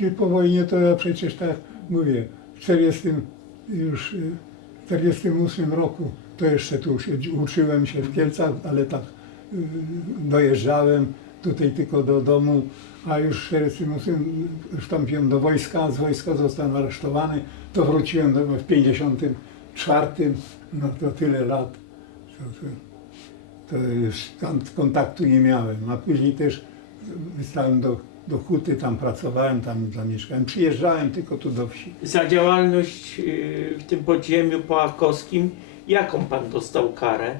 Czyli po wojnie to ja przecież tak mówię, w 40 już y, w 48 roku to jeszcze tu uczyłem się w Kielcach, ale tak y, dojeżdżałem tutaj tylko do domu, a już w 48 wstąpiłem do wojska, z wojska zostałem aresztowany, to wróciłem do, w 54, no to tyle lat. To, to, to już kon- kontaktu nie miałem, a później też wystałem do, do Huty, tam pracowałem, tam zamieszkałem. Przyjeżdżałem tylko tu do wsi. Za działalność y, w tym podziemiu połakowskim, jaką pan dostał karę?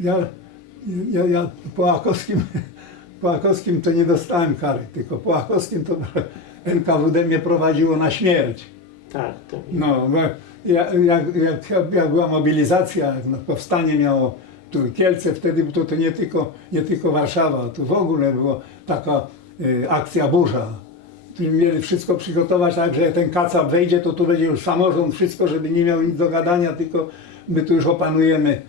Ja, ja, ja po Akowskim, po Akowskim to nie dostałem kary, tylko po Akowskim to NKWD mnie prowadziło na śmierć. Tak, to No, bo ja, jak, jak, jak była mobilizacja, jak powstanie miało Kielce, wtedy to, to nie, tylko, nie tylko Warszawa, tu w ogóle była taka y, akcja burza. Tu mieli wszystko przygotować tak, że jak ten kacap wejdzie, to tu będzie już samorząd, wszystko, żeby nie miał nic do gadania, tylko my tu już opanujemy.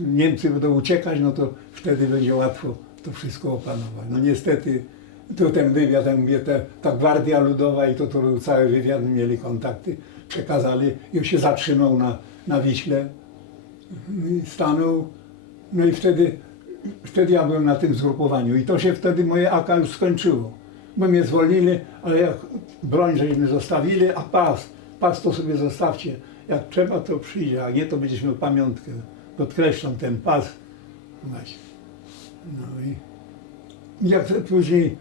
Niemcy będą uciekać, no to wtedy będzie łatwo to wszystko opanować. No niestety, tu ten wywiad, ja mówię, te, ta Gwardia Ludowa i to, to cały wywiad, mieli kontakty, przekazali on się zatrzymał na, na Wiśle, i stanął, no i wtedy, wtedy ja byłem na tym zgrupowaniu i to się wtedy moje AK już skończyło, bo mnie zwolnili, ale jak broń żeśmy zostawili, a pas, pas to sobie zostawcie, jak trzeba to przyjdzie, a nie to będziesz miał pamiątkę, podkreślam ten pas, no i jak później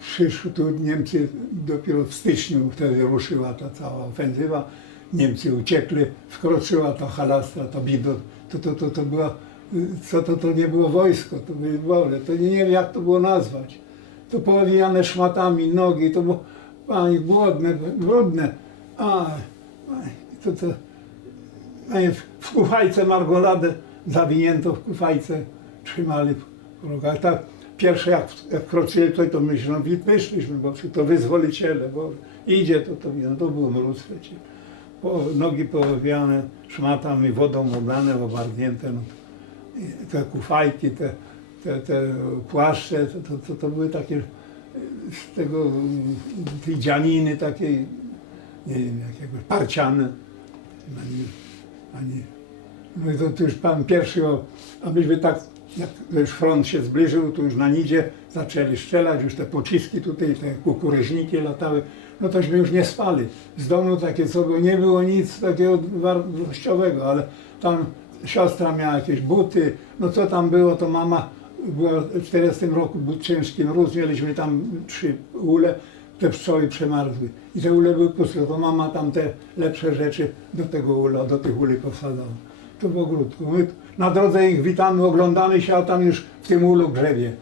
przyszły tu Niemcy, dopiero w styczniu wtedy ruszyła ta cała ofensywa, Niemcy uciekli, wkroczyła ta halastra, ta bidot, to, to, to, to była, co to, to nie było wojsko, to były to nie, nie wiem jak to było nazwać. To powijane szmatami nogi, to było, pani, głodne, brudne, a, to, to, aj, w- kufajce margoladę zawinięto w kufajce, trzymali w rogach. Tak, pierwsze jak, jak wkroczyli tutaj, to myślę, no wyszliśmy, bo to wyzwoliciele, bo idzie to, to, no, to było mróz. Po, nogi powijane szmatami, wodą oblane, obarnięte, no, te kufajki, te, te, te płaszcze, to, to, to, były takie z tego, mm, tej dzianiny takiej, nie wiem, jakiegoś parciane, ani, ani no i to, to już pan pierwszy, o- a myśmy tak, jak już front się zbliżył, to już na nidzie zaczęli strzelać, już te pociski tutaj, te kukuryżniki latały, no tośmy już nie spali. Z domu takie co było, nie było nic takiego wartościowego, ale tam siostra miała jakieś buty, no co tam było, to mama była w 40 roku, był ciężki mróz, mieliśmy tam trzy ule, te pszczoły przemarzły. I te ule były puste, to mama tam te lepsze rzeczy do tego ula, do tych uli posadzała. To w ogródku. My na drodze ich witamy, oglądamy się, a tam już w tym ulu grzewie.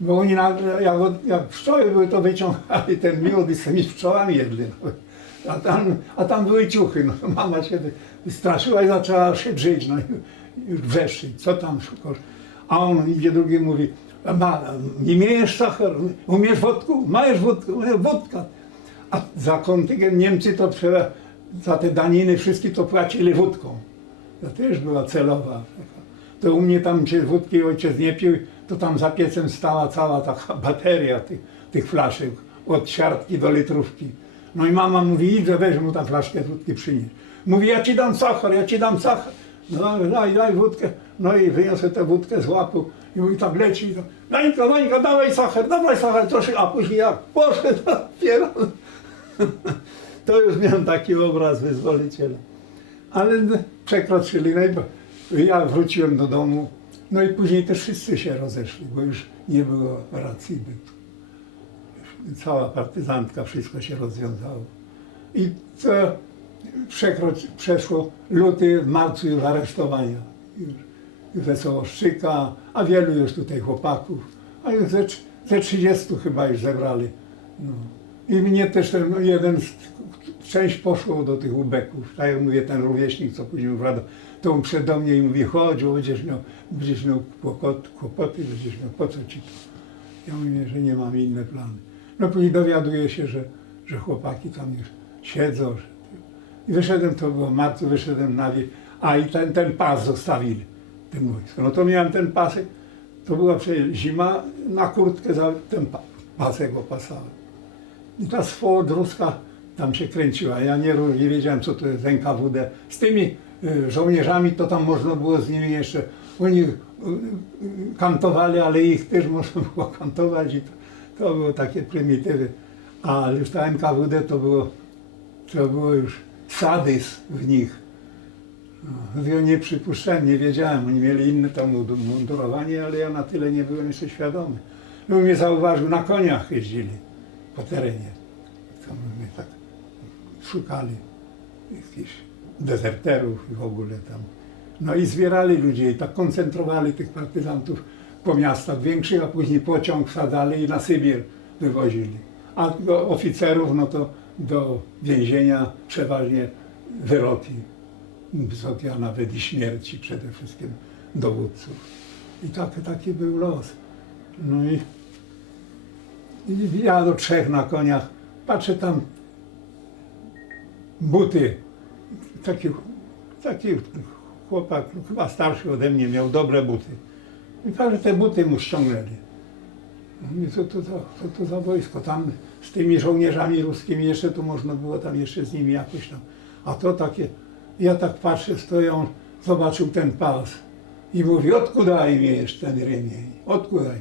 Bo oni, na, jak, jak pszczoły były, to wyciągali ten miód i z tymi pszczołami jedli. No. A, tam, a tam były ciuchy. No. Mama się wystraszyła i zaczęła się drzeć. No. Już wrzeszczyć. Co tam szukasz? A on idzie drugi mówi, ma, nie miejesz sachar, umiesz wodku? Majesz wodku? Mówię, Wodka. A za kontyngent Niemcy to trzeba, za te daniny wszystkie to płacili wódką. To też była celowa. To u mnie tam się wódki ojciec nie pił, to tam za piecem stała cała taka bateria tych, tych flaszek, od siartki do litrówki. No i mama mówi, idź, weź mu tam flaszkę wódki przynieś. Mówi, ja ci dam sachar, ja ci dam sachar. No daj, daj wódkę. No i wyniosę tę wódkę z łapu i mówi, tam leci. i Dańka, dawaj sachar, dawaj sachar troszkę, a później jak poszedł, dopiero. To już miałem taki obraz wyzwoliciela. Ale przekroczyli. No ja wróciłem do domu. No i później też wszyscy się rozeszli, bo już nie było racji bytu. Cała partyzantka, wszystko się rozwiązało. I to przekroczy, przeszło luty, w marcu już aresztowania. Już, już Wesołoszczyka, a wielu już tutaj chłopaków. A już ze, ze 30 chyba już zebrali. No. I mnie też ten no, jeden, z, część poszło do tych ubeków. Tak jak mówię, ten rówieśnik, co później wrada, to on przed mnie i mówi, chodź, bo będziesz miał, będziesz miał kłopot, kłopoty, będziesz miał, po co ci to? Ja mówię, że nie mam inne plany. No później dowiaduję się, że, że chłopaki tam już siedzą. I wyszedłem, to było w marcu, wyszedłem na wieś, a i ten, ten pas zostawili, tym wojsko. No to miałem ten pasek, to była przecież zima, na kurtkę za ten pa, pasek opasałem. I ta swodruska tam się kręciła. Ja nie, nie wiedziałem, co to jest NKWD. Z tymi y, żołnierzami to tam można było z nimi jeszcze, oni y, y, kantowali, ale ich też można było kantować i to, to było takie prymitywy. A już ta NKWD to było, to było już sadyzm w nich. No, nie przypuszczałem, nie wiedziałem, oni mieli inne tam mundu- mundurowanie, ale ja na tyle nie byłem jeszcze świadomy. No mnie zauważył, na koniach jeździli po terenie. Tam mnie tak szukali jakichś dezerterów i w ogóle tam. No i zbierali ludzi i tak koncentrowali tych partyzantów po miastach większych, a później pociąg wsadzali i na Sybir wywozili. A oficerów, no to do więzienia przeważnie wyroki wysokie, a nawet i śmierci przede wszystkim dowódców. I tak, taki był los. No i, i ja do trzech na koniach, patrzę tam buty, taki, taki chłopak, chyba starszy ode mnie, miał dobre buty. I patrzę, te buty mu ściągnęli. Mówię, co to, za, co to za wojsko? Tam z tymi żołnierzami ruskimi jeszcze to można było tam jeszcze z nimi jakoś tam. A to takie, ja tak patrzę, stoję, on zobaczył ten pas i mówi, odkudaj mi jeszcze ten remień, odkudaj.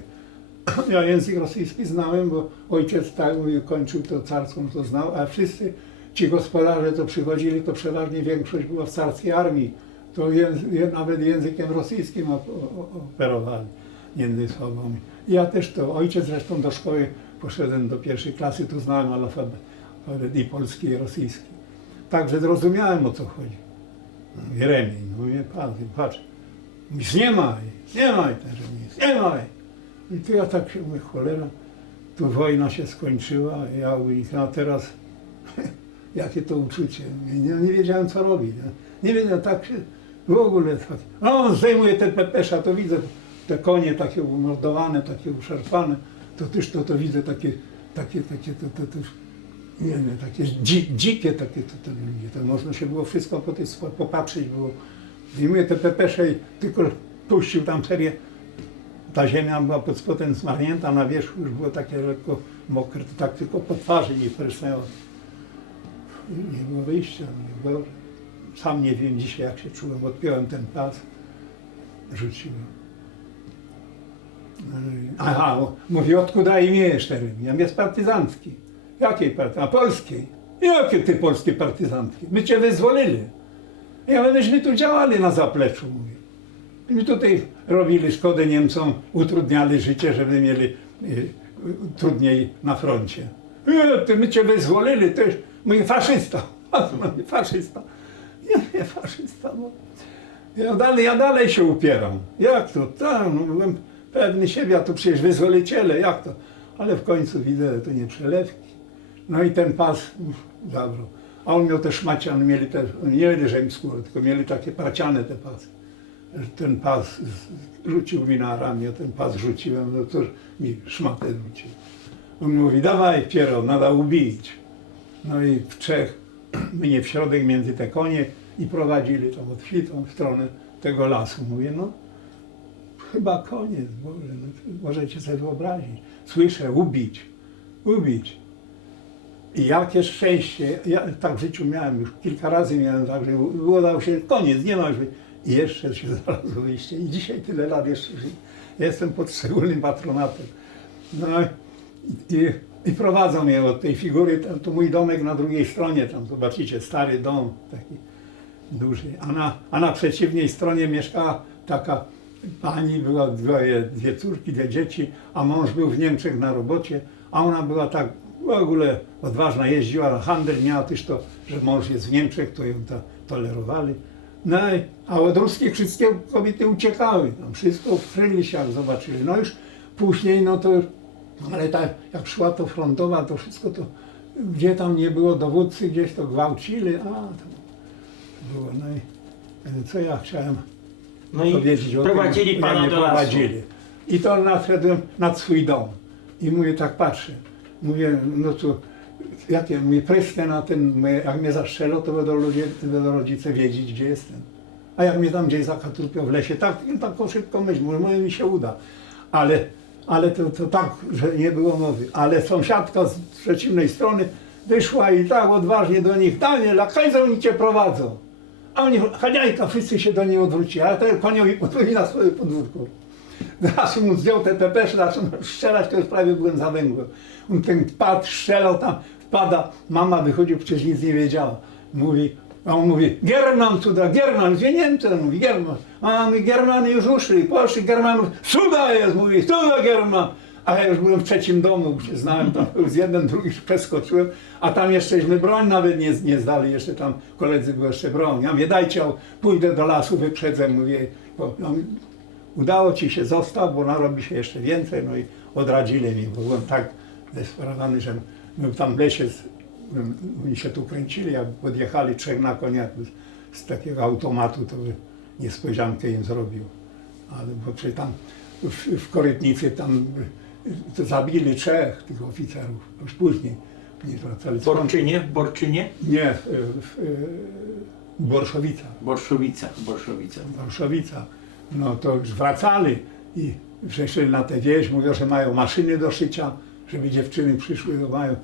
Ja język rosyjski znałem, bo ojciec tak mówił, kończył to carską, to znał, a wszyscy ci gospodarze, co przychodzili, to przeważnie większość była w carskiej armii. To języ, nawet językiem rosyjskim operowali między sobą. Ja też to, ojciec zresztą do szkoły poszedłem do pierwszej klasy, tu znałem alfabet, i polski, i rosyjski. Także zrozumiałem o co chodzi. Mówię, remień, mówię, patrz, patrz. Mówi, zniemaj, zniemaj ten remień, zniemaj. I tu ja tak się mówię, cholera, tu wojna się skończyła, ja mówię, a teraz jakie to uczucie. Nie, nie wiedziałem co robić. Nie, nie wiedziałem, tak się w ogóle. Tak. A on zdejmuje te pepesza, to widzę te konie takie umordowane, takie uszarpane, to też to, to widzę takie, takie, takie, to, to, to, nie wiem, takie dzi, dzikie takie to, to ludzie. To można się było wszystko po tej, popatrzeć było. Zdejmuje te pepesze i tylko puścił tam serię. Ta ziemia była pod spodem zmarznięta, na wierzchu już było takie lekko mokre, to tak tylko po twarzy nie prysnęło. I Nie było wyjścia, nie było. Sam nie wiem dzisiaj jak się czułem, odpiąłem ten pas, rzuciłem. No Aha, mówi, odkudaj mnie jeszcze? Ja jest partyzantki. Jakiej party? A polskiej. Jakie ty polskie partyzantki? My cię wyzwolili. Ja myśmy tu działali na zapleczu, mówię. My tutaj robili szkodę Niemcom, utrudniali życie, żeby mieli y, trudniej na froncie. Ty my cię wyzwolili, to już, mówię, faszysta. Faszysta. Nie, nie faszysta, bo ja dalej, ja dalej się upieram. Jak to? Tak, no byłem pewny siebie, a to przecież wyzwoliciele, jak to? Ale w końcu widzę, to nie przelewki. No i ten pas zabrał. A on miał te szmaciane, mieli te, nie mieli rzemskóry, tylko mieli takie parciane te pasy. Ten pas rzucił mi na ramię, ten pas rzuciłem, no to mi szmatę rzucił. On mówi, dawaj Piero, nada ubić. No i w trzech, mnie w środek między te konie i prowadzili tam odfitą w stronę tego lasu. Mówię, no chyba koniec, Boże, no, możecie sobie wyobrazić. Słyszę, ubić, ubić. I jakie szczęście, ja tak w życiu miałem już kilka razy miałem tak, że udało się, koniec, nie ma już. I jeszcze się znalazło wyjście. I dzisiaj tyle lat jeszcze żyję. Jestem pod szczególnym patronatem. No i, i, prowadzą mnie od tej figury, tam, to mój domek na drugiej stronie, tam zobaczycie, stary dom taki duży. A na, a na przeciwnej stronie mieszkała taka pani, była dwoje, dwie córki, dwie dzieci, a mąż był w Niemczech na robocie, a ona była tak w ogóle odważna, jeździła na handel, miała też to, że mąż jest w Niemczech, to ją ta, tolerowali. No a od ruskich wszystkie kobiety uciekały, tam wszystko w Frylisiach zobaczyli. No już później, no to, ale tak jak szła to frontowa, to wszystko to, gdzie tam nie było dowódcy, gdzieś to gwałcili, a to było, no i e, co ja chciałem No i powiedzieć o prowadzili tym, jak pana mnie do lasu. prowadzili. I to nadszedłem nad swój dom. I mówię, tak patrzę. Mówię, no to jakie, mówię, prystę na ten, mówię, jak mnie zastrzelą, to będą, ludzie, będą rodzice wiedzieć, gdzie jestem. A jak mnie tam gdzieś zakatrupią w lesie, tak, tak szybko myśl, może mi się uda. Ale ale to, to tak, że nie było mowy. Ale sąsiadka z przeciwnej strony wyszła i tak odważnie do nich, Daniel, a oni cię prowadzą? A oni, Haniajka, wszyscy się do niej odwrócili, ale ten koniowi podwójnie na swoje podwórko. Zaraz mu zdjął te pepesze, zaczął strzelać, to już prawie byłem za węgłem. On ten padł, strzelał tam, wpada, mama wychodził, przecież nic nie wiedziała. Mówi, a on mówi, German cuda, German, gdzie Niemcy? On mówi, German. A my Germany już uszli, poszli, Germanów, cuda jest, mówi, cuda German. A ja już byłem w trzecim domu, się znałem, tam z jeden, drugi przeskoczyłem, a tam jeszcześmy broń nawet nie, nie zdali, jeszcze tam koledzy były jeszcze broń. Ja mówię, dajcie, pójdę do lasu, wyprzedzę, mówię, bo, no, udało ci się, zostaw, bo narobi się jeszcze więcej, no i odradzili mi, bo byłem tak zdesperowany, że my tam w lesie, oni się tu kręcili, jak podjechali trzech na koniach z, z takiego automatu, to by niespodziankę im zrobił. Ale bo przecież tam w, w Korytnicy tam to zabili trzech tych oficerów, już później. Nie wracali. W Borczynie, w Borczynie? Nie, w, w, w Borszowicach. Borszowica, Borszowica. Warszawica, no to już wracali i przeszli na tę wieś, mówią, że mają maszyny do szycia, żeby dziewczyny przyszły, to mają,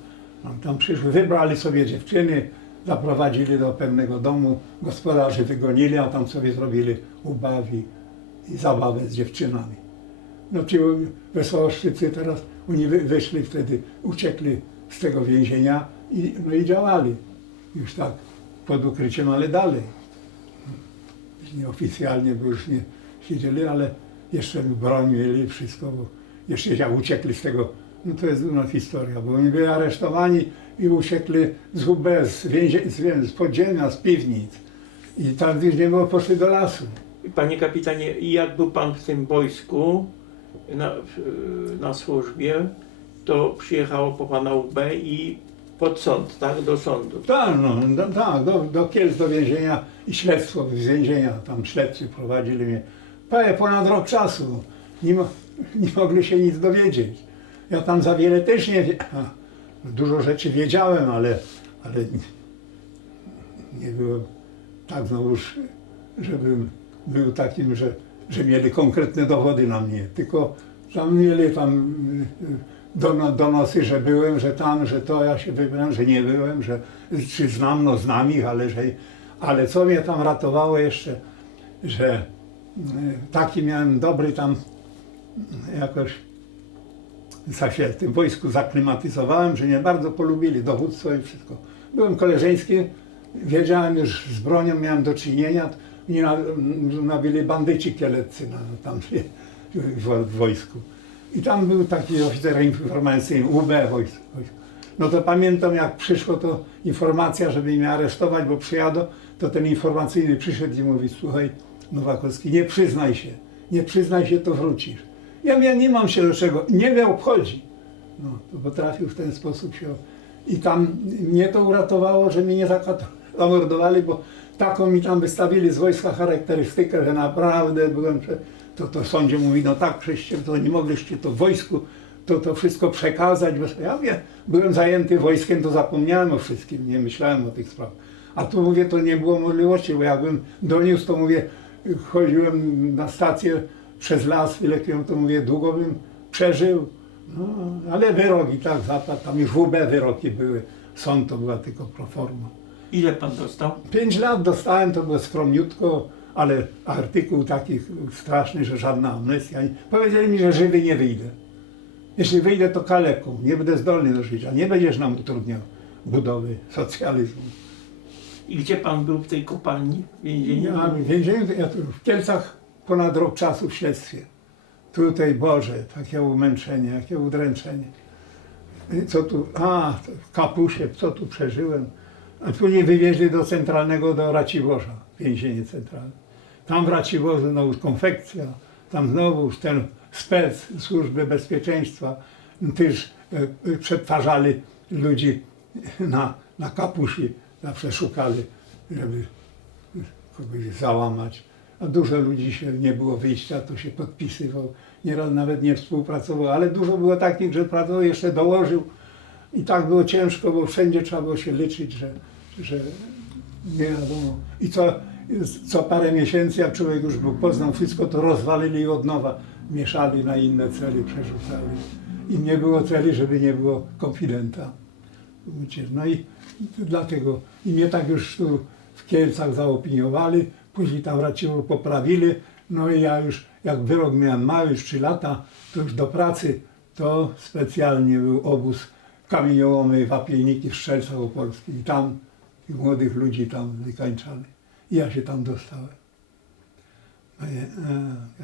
no, tam przyszły, wybrali sobie dziewczyny, zaprowadzili do pewnego domu, gospodarzy wygonili, a tam sobie zrobili ubawi i zabawę z dziewczynami. No ci wesołoszczycy teraz, oni wy, wyszli wtedy, uciekli z tego więzienia i, no i działali już tak pod ukryciem, ale dalej nieoficjalnie, bo już nie siedzieli, ale jeszcze broń mieli, wszystko, bo jeszcze jak uciekli z tego, no to jest inna historia, bo oni byli aresztowani i uciekli z UB, z, więzie, z, z podziemia, z piwnic. I tam już nie było, poszli do lasu. Panie kapitanie, jak był pan w tym wojsku na, w- na służbie, to przyjechało po pana UB i pod sąd, tak? Do sądu. Tak, no, do, tak, do, do Kielc, do więzienia i śledztwo z więzienia, tam śledcy prowadzili mnie. Prawie ponad rok czasu, nie, mo, nie mogli się nic dowiedzieć. Ja tam za wiele też nie dużo rzeczy wiedziałem, ale, ale nie, nie byłem tak znowuż, żebym był takim, że, że mieli konkretne dowody na mnie, tylko tam mieli tam y, y, dono- donosy, że byłem, że tam, że to ja się wybrałem, że nie byłem, że czy znam, no znam ich, ale że, ale co mnie tam ratowało jeszcze, że y, taki miałem dobry tam jakoś za się w tym wojsku zaklimatyzowałem, że mnie bardzo polubili, dowództwo i wszystko. Byłem koleżeński, wiedziałem już z bronią miałem do czynienia, mnie na- nabili bandyci kieleccy na, tam w, w wojsku. I tam był taki oficer informacyjny, UB wojsk. wojsk. No to pamiętam jak przyszło to informacja, żeby mnie aresztować, bo przyjadą, to ten informacyjny przyszedł i mówi, słuchaj Nowakowski, nie przyznaj się, nie przyznaj się, to wrócisz. Ja mówię, nie mam się do czego, nie mnie obchodzi. No, to potrafił w ten sposób się... I tam mnie to uratowało, że mnie nie zamordowali, bo taką mi tam wystawili z wojska charakterystykę, że naprawdę byłem... To, to sądzie mówi, no tak, przecież to nie mogliście to w wojsku, to, to wszystko przekazać. Bo ja mówię, byłem zajęty wojskiem, to zapomniałem o wszystkim, nie myślałem o tych sprawach. A tu mówię, to nie było możliwości, bo jakbym doniósł, to mówię, chodziłem na stację przez las, ile to mówię, długo bym przeżył. No, ale wyrok i tak zapadł, tam już WB wyroki były, sąd to była tylko proforma. Ile pan dostał? Pięć lat dostałem, to było skromniutko, ale artykuł taki straszny, że żadna amnestia. Powiedzieli mi, że żywy nie wyjdę. Jeśli wyjdę, to kaleką, nie będę zdolny do życia, nie będziesz nam utrudniał budowy socjalizmu. I gdzie pan był w tej kopalni w więzieniu? Ja w więzieniu, ja tu w Kielcach ponad rok czasu w śledztwie. Tutaj, Boże, takie umęczenie, jakie udręczenie. Co tu, a, w kapusie, co tu przeżyłem. A później wywieźli do centralnego, do Raciborza, więzienie centralne. Tam w Raciborzu znowu konfekcja, tam znowu ten spec, służby bezpieczeństwa, też e, przetwarzali ludzi na, na kapusi, zawsze szukali, żeby kogoś załamać. A dużo ludzi się nie było wyjścia, to się podpisywał. Nieraz nawet nie współpracował, ale dużo było takich, że pracował, jeszcze dołożył. I tak było ciężko, bo wszędzie trzeba było się liczyć, że, że nie wiadomo. I co, co parę miesięcy, jak człowiek już był poznał wszystko, to rozwalili od nowa mieszali na inne cele, przerzucali. I nie było celi, żeby nie było konfidenta. No i dlatego, i mnie tak już tu w Kielcach zaopiniowali, później tam raczej poprawili, no i ja już, jak wyrok miałem mały, już 3 lata, to już do pracy, to specjalnie był obóz kamieniołomy, wapiejniki w Strzelcach Opolskich i tam młodych ludzi tam wykańczali. I ja się tam dostałem. No nie,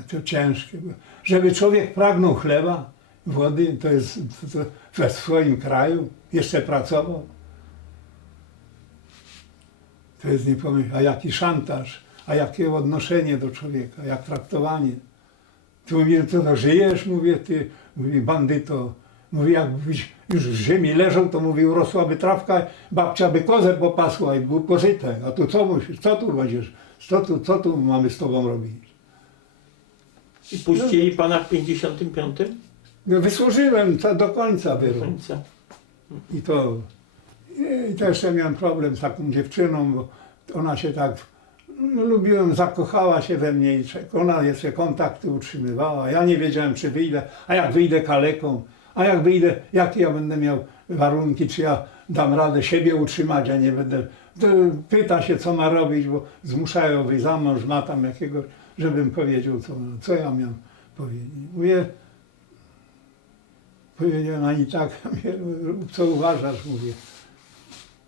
to ciężkie było. Żeby człowiek pragnął chleba, wody, to jest to, to we swoim kraju, jeszcze pracował. To jest niepomyślne. A jaki szantaż, a jakie odnoszenie do człowieka, jak traktowanie. Tu mówię, co to żyjesz? Mówię, ty, mówi, bandyto. Mówi, jakbyś już w Rzymie leżał, to mówi, urosłaby trawka, babcia by kozę popasła i był pożytek. A tu co musisz, co tu będziesz, co tu, co tu mamy z tobą robić? I puścili pana w 55 No wysłużyłem to do końca do końca. I to, i to jeszcze miałem problem z taką dziewczyną, bo ona się tak, no, lubiłem, zakochała się we mnie i czek- ona jeszcze kontakty utrzymywała. Ja nie wiedziałem, czy wyjdę, a jak wyjdę kaleką, a jak wyjdę, jakie ja będę miał warunki, czy ja dam radę siebie utrzymać, a nie będę. To pyta się, co ma robić, bo zmuszają wyjść za mąż, ma tam jakiegoś, żebym powiedział, co, co ja miałem powiedzieć. Mówię, Powiedziałem ani tak, co uważasz, mówię.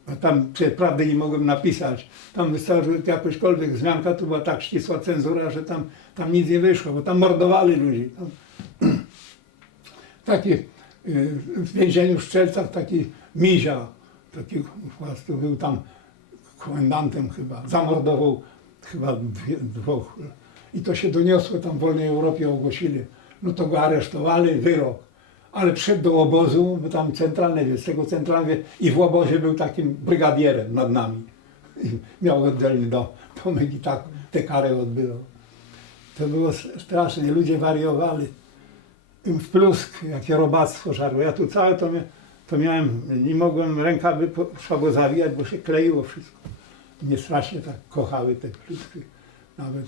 A tam czy prawdę nie mogłem napisać. Tam wystarczy jakośkolwiek wzmianka, to była tak ścisła cenzura, że tam, tam nic nie wyszło, bo tam mordowali ludzi. Tam. Taki y, w więzieniu w Szczelcach taki Mizia, taki prostu był tam komendantem chyba, zamordował chyba dwóch. I to się doniosło tam w wolnej Europie, ogłosili. No to go aresztowali, wyrok. Ale wszedł do obozu, bo tam centralny jest, tego centralny i w obozie był takim brygadierem nad nami. I miał oddzielny do pomyk i tak tę karę odbywał. To było strasznie, ludzie wariowali. W plusk, jakie robactwo żarło. Ja tu całe to, to miałem, nie mogłem rękawy po- szabo zawijać, bo się kleiło wszystko. Mnie strasznie tak kochały te pluski. Nawet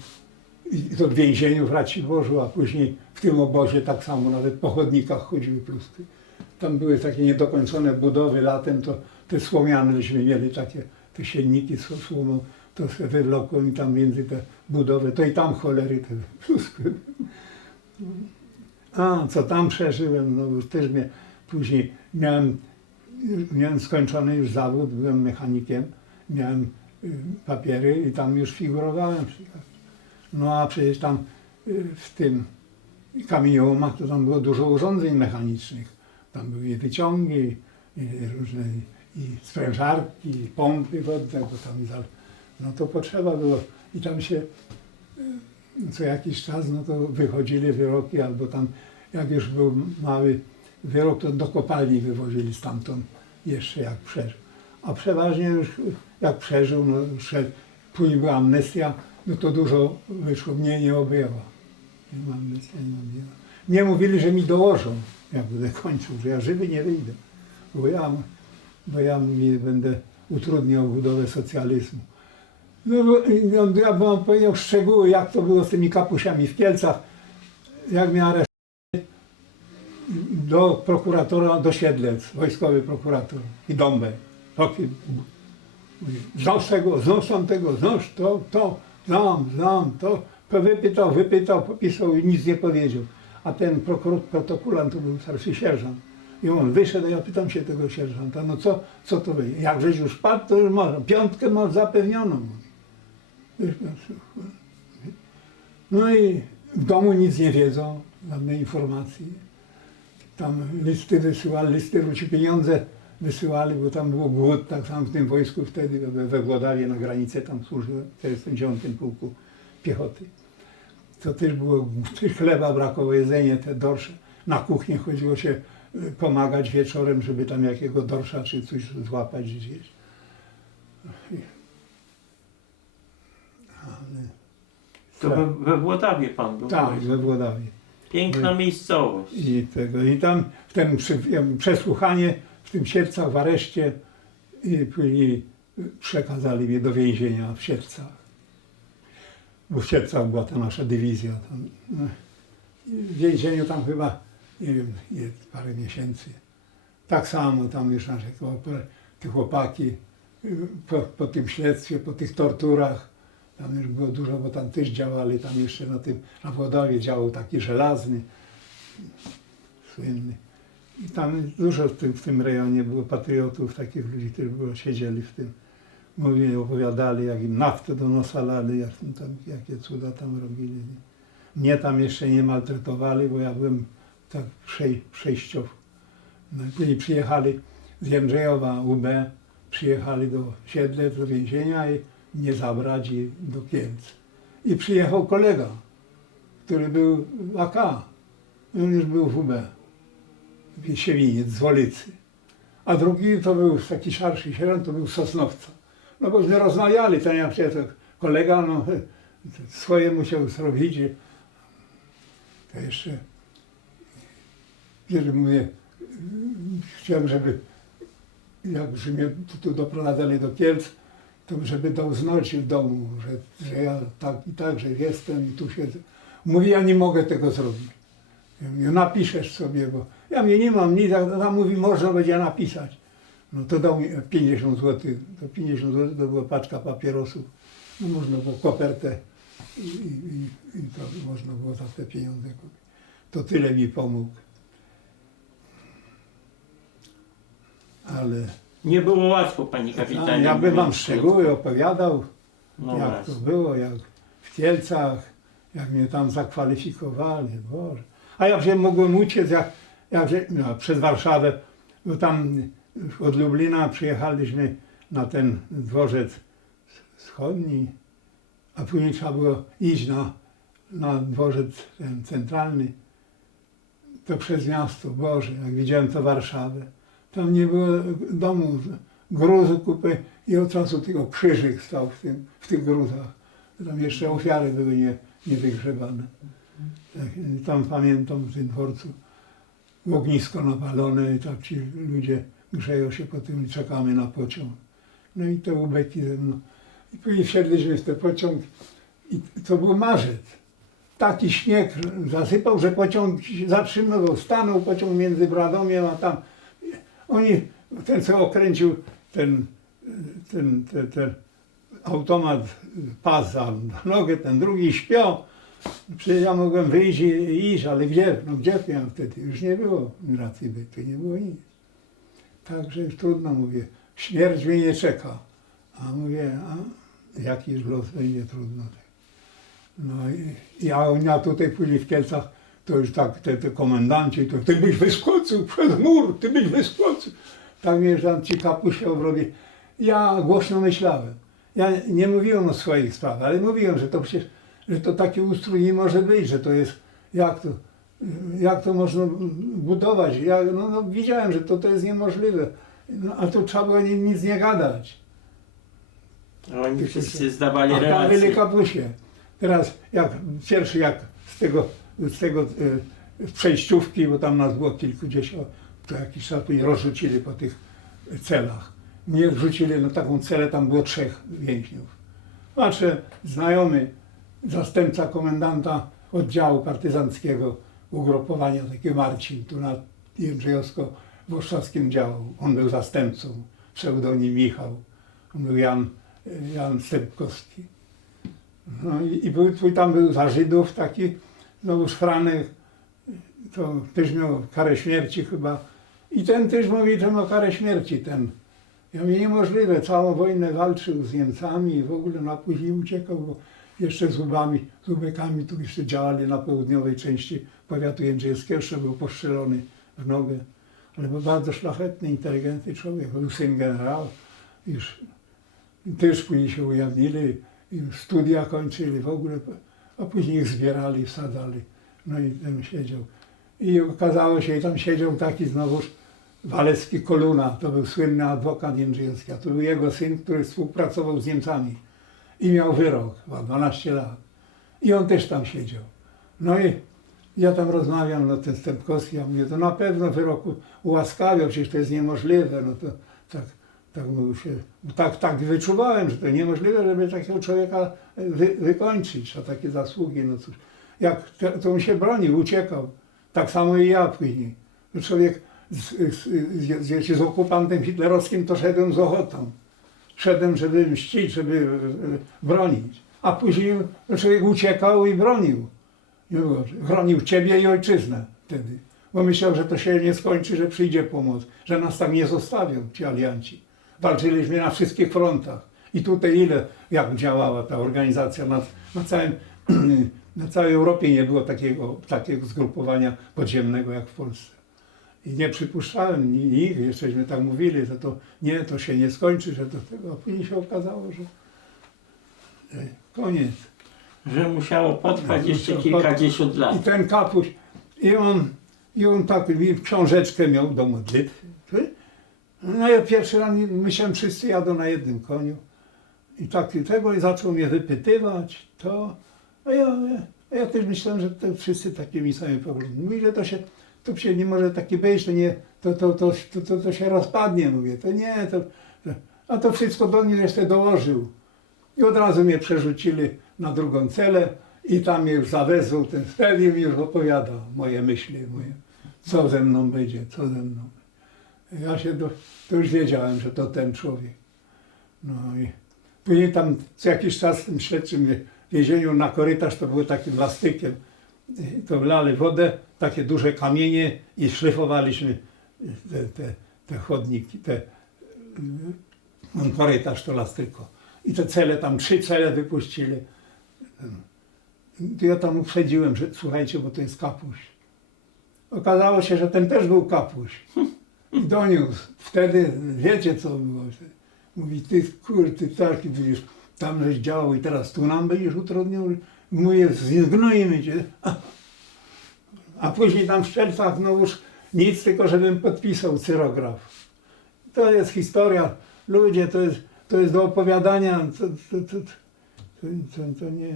i to w więzieniu w Raciborzu, a później w tym obozie tak samo, nawet po chodnikach chodziły pluski. Tam były takie niedokończone budowy latem, to te słomiane żeśmy mieli takie, te sienniki z słomą, to sobie wywlokłem i tam między te budowy, to i tam cholery te pluskwy. A, co tam przeżyłem, no już też mnie później miałem, miałem skończony już zawód, byłem mechanikiem, miałem y, papiery i tam już figurowałem. No a przecież tam y, w tym kamieniołomach to tam było dużo urządzeń mechanicznych. Tam były wyciągi, różne i sprężarki, i pompy wodne, bo tam no to potrzeba było. I tam się y, co jakiś czas no to wychodzili wyroki, albo tam jak już był mały wyrok, to do kopalni wywozili stamtąd jeszcze jak przeżył. A przeważnie już jak przeżył, no szedł, później była amnestia, no to dużo wyszło, mnie nie objęła. Nie amnestia, nie. Mnie mówili, że mi dołożą, jak będę kończył, że ja żywy nie wyjdę, bo ja, bo ja mi będę utrudniał budowę socjalizmu. No, bo- no, ja wam powiedział szczegóły, jak to było z tymi kapusiami w Kielcach, jak mnie aresztowali do prokuratora, do Siedlec, wojskowy prokurator i Dąbę. Znasz tego, znasz tamtego, znasz to, to, znam, znam, to. Wypytał, wypytał, popisał i nic nie powiedział. A ten prokur- protokulant to był starszy sierżant. I on wyszedł, ja pytam się tego sierżanta, no co, co to będzie? Jak żeś już padł, to już masz, piątkę masz zapewnioną. No, i w domu nic nie wiedzą, żadnej informacji. Tam listy wysyłali, listy ludzi pieniądze wysyłali, bo tam było głód, tak samo w tym wojsku wtedy, we, Włodawie na granicę tam służyłem, w 9 pułku piechoty. To też było, też chleba brakowało, jedzenie, te dorsze. Na kuchnię chodziło się y, pomagać wieczorem, żeby tam jakiego dorsza czy coś złapać i zjeść. Ale... To we, we Włodawie pan był. Tak, we Włodawie. Piękna miejscowość. I, tego, I tam w tym przy- przesłuchanie w tym Siercach w areszcie i później przekazali mnie do więzienia w Siercach. Bo w Siercach była ta nasza dywizja. Tam. no. w więzieniu tam chyba, nie wiem, parę miesięcy. Tak samo tam już narzekał, te chłopaki po, po tym śledztwie, po tych torturach, tam już było dużo, bo tam też działali, tam jeszcze na tym, na Włodawie działał taki żelazny, słynny. I tam dużo w tym, w tym rejonie było patriotów, takich ludzi, którzy było, siedzieli w tym. Mówili, opowiadali, jak im naftę do nosa lali, jak tam, jakie cuda tam robili. Nie? Mnie tam jeszcze nie maltretowali, bo ja byłem tak przej, przejściowy. No później przyjechali z Jędrzejowa UB, przyjechali do Siedlec, do więzienia i mnie zabrać do Kielc. I przyjechał kolega, który był w AK. On już był w UB. Siewiniec z Wolicy. A drugi to był taki szarszy sierot, to był Sosnowca. No bośmy rozmawiali, ten ja przecież kolega, no swoje musiał zrobić. To jeszcze, kiedy mówię, chciałem, żeby jak że mnie tu, tu doprowadzali do Kielc, to żeby dał znać w domu, że, że ja tak i tak, że jestem i tu siedzę. Mówi, ja nie mogę tego zrobić. Ja mówię, napiszesz sobie, bo ja mnie nie mam nic, a tam mówi, można będzie napisać. No to dał mi 50 zł, to 50 zł to była paczka papierosów. No można było kopertę i, i, i to można było za te pieniądze kupić. To tyle mi pomógł. Ale Nie było łatwo, panie a, kapitanie. ja bym wam szczegóły opowiadał, No jak to właśnie. było, jak w Kielcach, jak mnie tam zakwalifikowali, Boże. A ja wziąłem, mogłem uciec, jak, jak wzię- no, przez Warszawę, bo tam od Lublina przyjechaliśmy na ten dworzec wschodni, a później trzeba było iść na, na dworzec ten centralny, to przez miasto, Boże, jak widziałem to Warszawę, tam nie było domu, gruzu kupy i od razu tylko krzyżyk stał w, tym, w tych gruzach. Tam jeszcze ofiary były nie, nie wygrzebane. Tak, tam pamiętam w tym dworcu ognisko napalone i tak ci ludzie grzeją się po tym i czekamy na pociąg. No i te ubeki ze mną. I później wsiedliśmy w ten pociąg i to był marzec. Taki śnieg zasypał, że pociąg zatrzymywał, stanął pociąg między Bradomiem a tam. Oni, ten co okręcił ten, ten, ten, ten automat pas za nogę, ten drugi śpiał. Przecież ja mogłem wyjść i iść, ale gdzie? No gdzie miałem wtedy? Już nie było racji bytu, nie było nic. Także trudno mówię. Śmierć mnie nie czeka. A mówię, a jakiś los będzie trudno. No i ja, ja tutaj później w Kielcach, to już tak te, te komendanci, to ty byś wyskoczył przez mur, ty byś wyskoczył. Tak mnie tam ci kapusie obrobi. Ja głośno myślałem. Ja nie mówiłem o swoich sprawach, ale mówiłem, że to przecież, że to taki ustrój nie może być, że to jest, jak to, jak to można budować. Ja no, no, widziałem, że to, to jest niemożliwe, no, a tu trzeba było ni- nic nie gadać. A Oni wszyscy zdawali A relacje. kapusie. Teraz jak pierwszy jak z tego, z tego e, przejściówki, bo tam nas było kilkudziesiąt, to jakiś czas później rozrzucili po tych celach. Mnie wrzucili na taką celę, tam było trzech więźniów. Patrzę, znajomy, zastępca komendanta oddziału partyzanckiego ugrupowania, taki Marcin, tu na Jędrzejowsko-Włoszczowskim działał. On był zastępcą, pseudonim Michał. On był Jan, Jan Stępkowski. No i, i był, tam był za Żydów taki, znowu Franek, to też miał karę śmierci chyba. I ten też mówi, że miał karę śmierci ten. Ja mówię, niemożliwe, całą wojnę walczył z Niemcami i w ogóle, no a później uciekał, bo jeszcze z Ubami, z Ubekami tu jeszcze działali na południowej części powiatu jędrzejewskiego, jeszcze był postrzelony w nogę. Ale był bardzo szlachetny, inteligentny człowiek, był syn generał, już też później się ujawnili, studia kończyli w ogóle, a później ich zbierali, wsadzali. No i ten siedział. I okazało się, i tam siedział taki znowuż Walecki Koluna, to był słynny adwokat jędrzejewski, a to był jego syn, który współpracował z Niemcami i miał wyrok, ma 12 lat. I on też tam siedział. No i ja tam rozmawiam, no ten Stępkowski, ja mówię, to na pewno wyroku ułaskawiał, przecież to jest niemożliwe, no to tak, tak mówił się, tak, tak wyczuwałem, że to niemożliwe, żeby takiego człowieka wy, wykończyć, a takie zasługi, no cóż. jak to, to on się bronił, uciekał. Tak samo i ja później. To Człowiek z, z, z, z, okupantem hitlerowskim to szedłem z ochotą. Szedłem, żeby mścić, żeby e, bronić. A później no, człowiek uciekał i bronił. Że Chronił ciebie i ojczyznę wtedy. Bo myślał, że to się nie skończy, że przyjdzie pomoc, że nas tam nie zostawią ci alianci. Walczyliśmy na wszystkich frontach. I tutaj ile, jak działała ta organizacja na, na całym, na całej Europie nie było takiego, takiego zgrupowania podziemnego jak w Polsce. I nie przypuszczałem ni- nigdy, jeszcześmy tak mówili, że to nie, to się nie skończy, że do tego, a później się okazało, że e, koniec. Że musiało potrwać No, jeszcze kilkadziesiąt I lat. ten kapuś, i on, i on tak, i książeczkę miał do modlitwy. No ja pierwszy raz myślałem, wszyscy jadą na jednym koniu. I tak i tego i zaczął mnie wypytywać, to, a ja, ja, ja też myślałem, że to wszyscy takimi samymi poglądami. Mówi, że to się, to się nie może taki być, to nie, to, to, to, to, to, to się rozpadnie, mówię, to nie, to, a to wszystko do mnie jeszcze dołożył. I od razu mnie przerzucili na drugą celę i tam mnie już zawezwał, ten wtedy mi już opowiadał moje myśli, moje, co ze mną będzie, co ze mną. Ja się do, to już wiedziałem, że to ten człowiek. No i później tam co jakiś czas w tym śledczym więzieniu na korytarz to było takim plastykiem. I To wlali wodę, takie duże kamienie i szlifowaliśmy te, te, te chodniki, te, ten korytarz to las tylko. I te cele, tam trzy cele wypuścili. I ja tam uprzedziłem, że słuchajcie, bo to jest kapuś. Okazało się, że ten też był kapuś. I doniósł. Wtedy, wiecie co było? Mówi, ty kur, ty taki będziesz, tam żeś działał i teraz tu nam będziesz utrudniał. Mówię, zgnojmy cię. A, później tam w Szczelcach, no już nic, tylko żebym podpisał cyrograf. To jest historia. Ludzie, to jest, to jest do opowiadania. To, to, to, to, to, to nie.